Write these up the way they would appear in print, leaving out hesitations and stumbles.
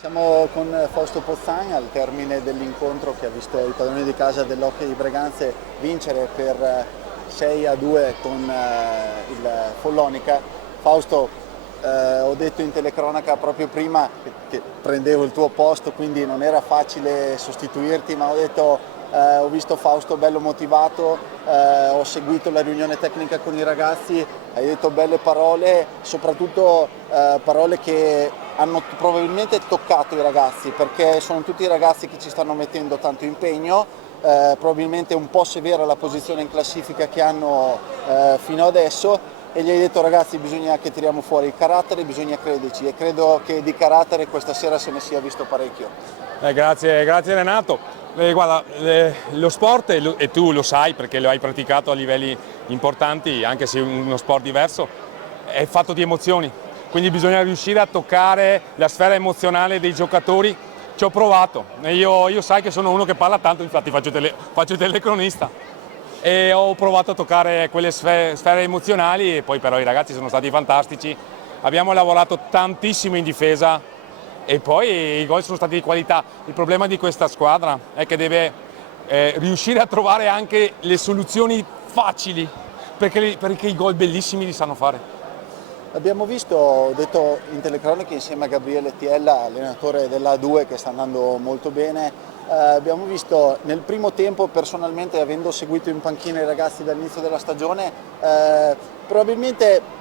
Siamo con Fausto Pozzan al termine dell'incontro che ha visto i padroni di casa dell'Hockey Breganze vincere per 6-2 con il Follonica. Fausto, ho detto in telecronaca proprio prima che prendevo il tuo posto, quindi non era facile sostituirti, ma ho detto ho visto Fausto bello motivato, ho seguito la riunione tecnica con i ragazzi, hai detto belle parole, soprattutto parole che hanno probabilmente toccato i ragazzi, perché sono tutti ragazzi che ci stanno mettendo tanto impegno, probabilmente un po' severa la posizione in classifica che hanno fino adesso, e gli hai detto ragazzi bisogna che tiriamo fuori il carattere, bisogna crederci, e credo che di carattere questa sera se ne sia visto parecchio. Grazie Renato. Guarda, lo sport, e tu lo sai perché lo hai praticato a livelli importanti, anche se è uno sport diverso, è fatto di emozioni, quindi bisogna riuscire a toccare la sfera emozionale dei giocatori. Ci ho provato, io sai che sono uno che parla tanto, infatti faccio il telecronista, e ho provato a toccare quelle sfere emozionali, e poi però i ragazzi sono stati fantastici, abbiamo lavorato tantissimo in difesa e poi i gol sono stati di qualità. Il problema di questa squadra è che deve riuscire a trovare anche le soluzioni facili, perché i gol bellissimi li sanno fare. Abbiamo visto, ho detto in telecronaca insieme a Gabriele Tiella, allenatore dell'A2 che sta andando molto bene, abbiamo visto nel primo tempo, personalmente avendo seguito in panchina i ragazzi dall'inizio della stagione, probabilmente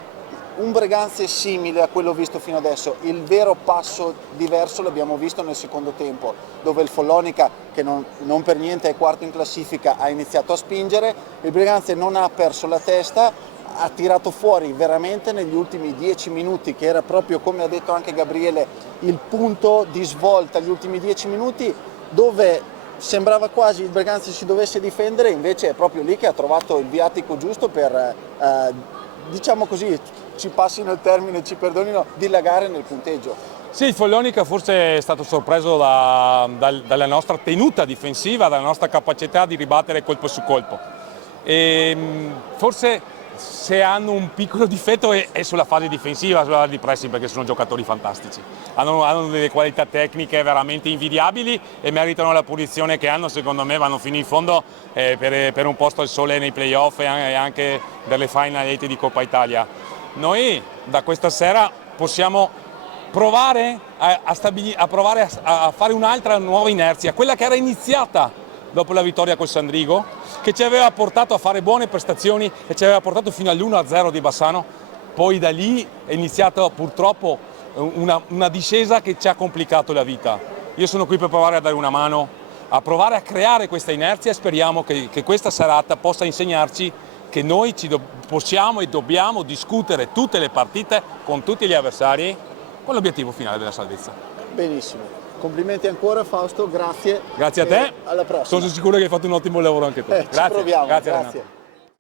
un Breganze simile a quello visto fino adesso. Il vero passo diverso l'abbiamo visto nel secondo tempo, dove il Follonica, che non per niente è quarto in classifica, ha iniziato a spingere, il Breganze non ha perso la testa, ha tirato fuori veramente negli ultimi 10 minuti, che era proprio, come ha detto anche Gabriele, il punto di svolta, gli ultimi 10 minuti dove sembrava quasi il Breganze si dovesse difendere, invece è proprio lì che ha trovato il viatico giusto per, diciamo così, ci passino il termine, ci perdonino, dilagare nel punteggio. Sì, il Follonica forse è stato sorpreso dalla nostra tenuta difensiva, dalla nostra capacità di ribattere colpo su colpo. E forse se hanno un piccolo difetto è sulla fase difensiva, sulla fase di pressing, perché sono giocatori fantastici. Hanno delle qualità tecniche veramente invidiabili e meritano la posizione che hanno, secondo me vanno fino in fondo per un posto al sole nei playoff e anche delle Final 8 di Coppa Italia. Noi da questa sera possiamo provare a fare un'altra nuova inerzia, quella che era iniziata dopo la vittoria col Sandrigo, che ci aveva portato a fare buone prestazioni e ci aveva portato fino all'1-0 di Bassano. Poi da lì è iniziata purtroppo una discesa che ci ha complicato la vita. Io sono qui per provare a dare una mano, a provare a creare questa inerzia, e speriamo che questa serata possa insegnarci che noi possiamo e dobbiamo discutere tutte le partite con tutti gli avversari con l'obiettivo finale della salvezza. Benissimo, complimenti ancora Fausto, grazie. Grazie a te, alla prossima. sono sicuro che hai fatto un ottimo lavoro anche tu. Ci proviamo, grazie. grazie.